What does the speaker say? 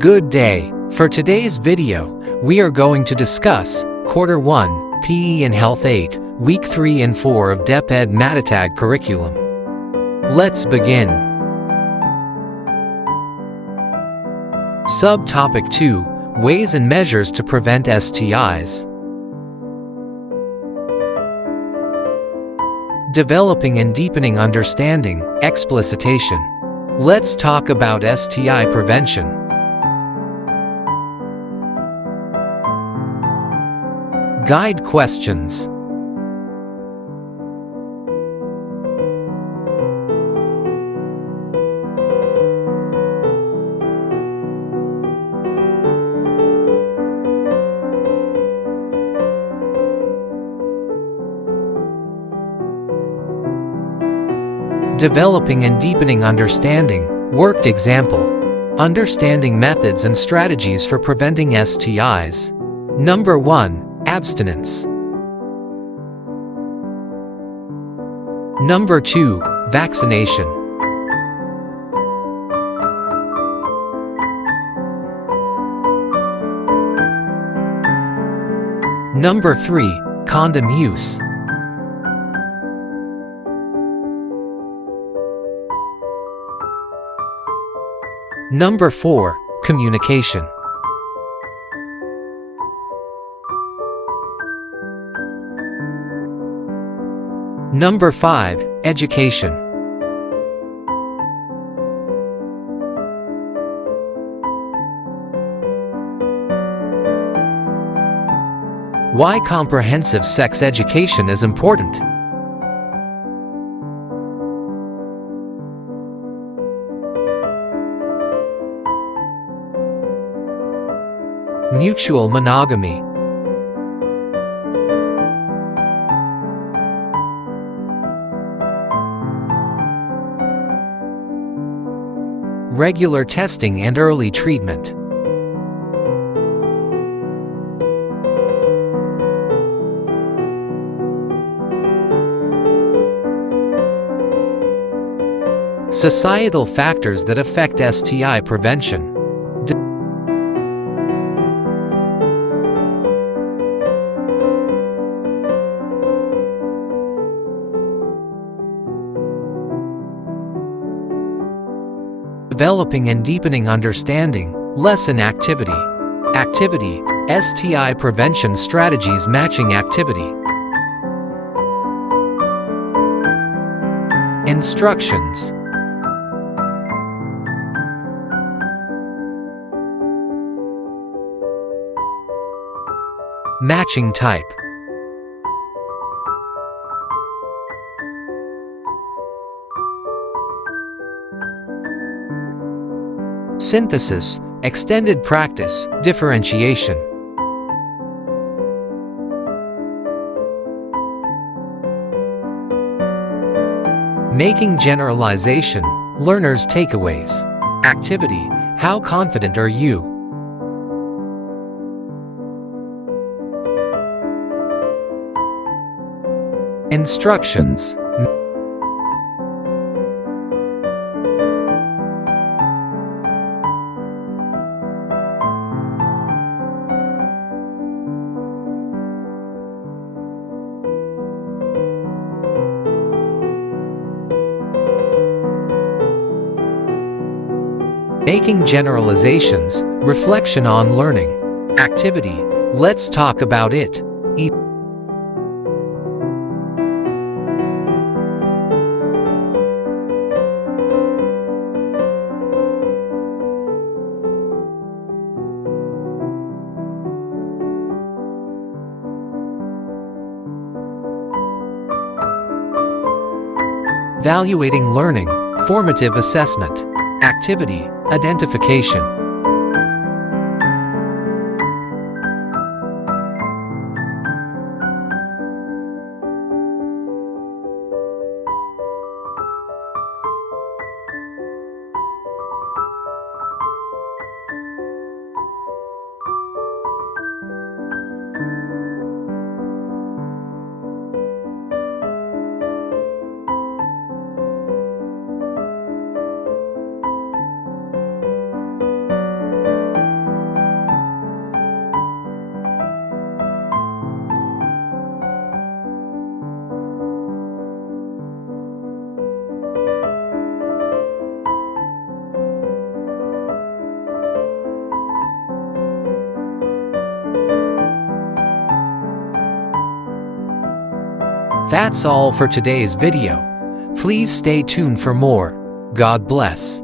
Good day. For today's video, we are going to discuss Quarter 1, PE and Health 8, Week 3 and 4 of Deped Matatag curriculum. Let's begin. Subtopic 2, Ways and Measures to Prevent STIs. Developing and deepening understanding, explicitation. Let's talk about STI prevention. Guide questions. Developing and deepening understanding, worked example. Understanding methods and strategies for preventing STIs. Number 1. Abstinence. Number 2. Vaccination. Number 3. Condom use. Number 4. Communication. Number 5. Education. Why comprehensive sex education is important. Mutual monogamy. Regular testing and early treatment. Societal factors that affect STI prevention. Developing and deepening understanding, lesson activity. Activity, STI prevention strategies matching activity. Instructions. Matching type. Synthesis, extended practice, differentiation. Making generalization, learner's takeaways. Activity, how confident are you? Instructions. Making generalizations, reflection on learning. Activity, let's talk about it. Evaluating learning, formative assessment. Activity, identification. That's all for today's video. Please stay tuned for more. God bless.